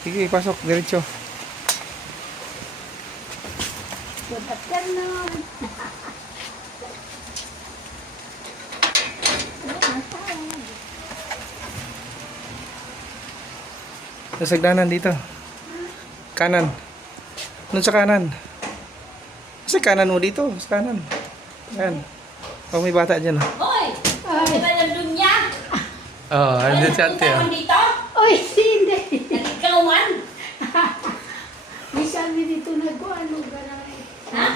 Sige, pasok. Diretso. Good afternoon. Sa sagdanan dito. Kanan. Doon sa kanan. Sa kanan mo dito. Sa kanan. Yan. Oh, may bata dyan. Hoy! Ay! Kita yung dunya! Oh, andun si ate. Ano dito? Oy, hindi. Nagkauman? May sabi dito nagkuhan mo gano'n. Ha?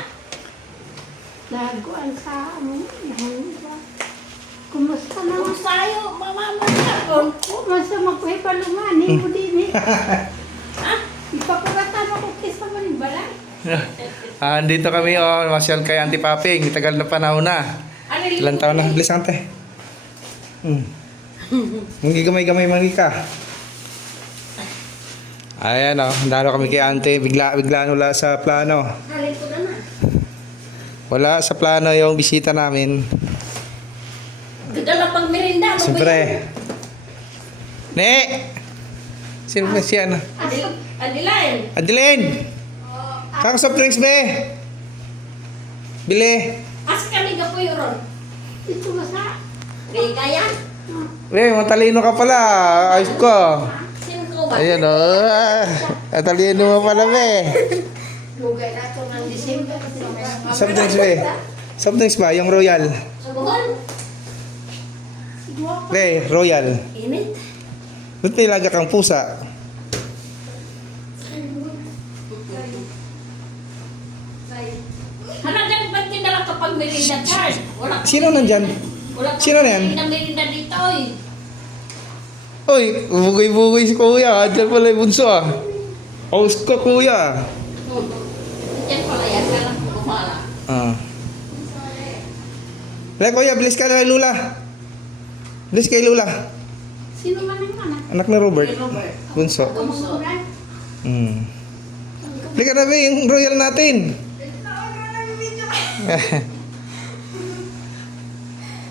Nagkuhan sa kumusta na? Kung sa'yo, mamamagkakon. Kumusta magpahipalungan? Hindi mo din eh. Ha? Ipapagatan ako kisa mo ng balay. Andito kami, oh. Masyal kay Auntie Paping. Tagal na panahon na. Ano Ilan taon na? Bilis, ante. Mangi gamay-gamay, mangi ka. Ayan, oh. Dalo kami kay Auntie. Bigla wala sa plano. Halin ko na na. Wala sa plano yung bisita namin. Ganda pang merinda. Ano ba Siyempre. yun? Ne! Sino ba siya na? Adilain. Adeline! Kaka soft drinks, be! Bili! As kami gapoy ron. Ito ba sa? Kaya? Be, matalino ka pala. Ayos ko. Sino ko ba? Ayan, oh. Matalino mo pala, be. Lugay na ito ng December. Soft drinks, be. Soft drinks ba? Yung royal. Subukan. Be, royal. Init. Ba't may laga kang pusa? Halagang ba't kinala kapag merinda, Charles? Wala ka- Sino nandyan? Wala ka Sino na yan? merinda dito, eh. Uy, bugay-bugay si kuya. Diyan pala yung bunso, ah. Host ko, kuya. Yan pala yan. Kala ko gumala. Ah. Wala, kuya, bilis ka na kay Lula. Bilis kay Lula. Sino man ang anak? Anak ni Robert. Kay Robert. Bunso. Kamukuran? Halika na ba yung royal natin?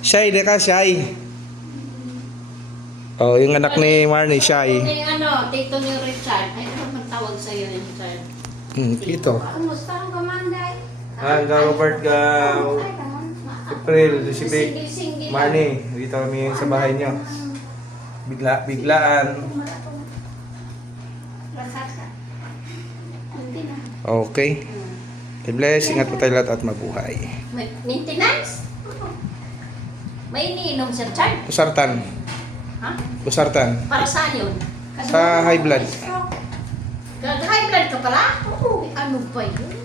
Shy, deka, Shy. Oh, yung anak ni Marnie, Shy. Ni ano, tito ni Richard. Ay, ano man tawag sa'yo ni Richard? Ito. Kumusta ang kamanday? Robert, April, si Big, Singgil-singgil. Marnie. Dito kami sa bahay niyo. Biglaan. Rasasa. Hindi na. Okay. God bless. Ingat po tayo lahat at mabuhay. May maintenance? May iniinom sa Richard? Busartan. Ha? Busartan. Para saan yun? Sa high blood. High blood ka pala? Oo. Ano ba yun?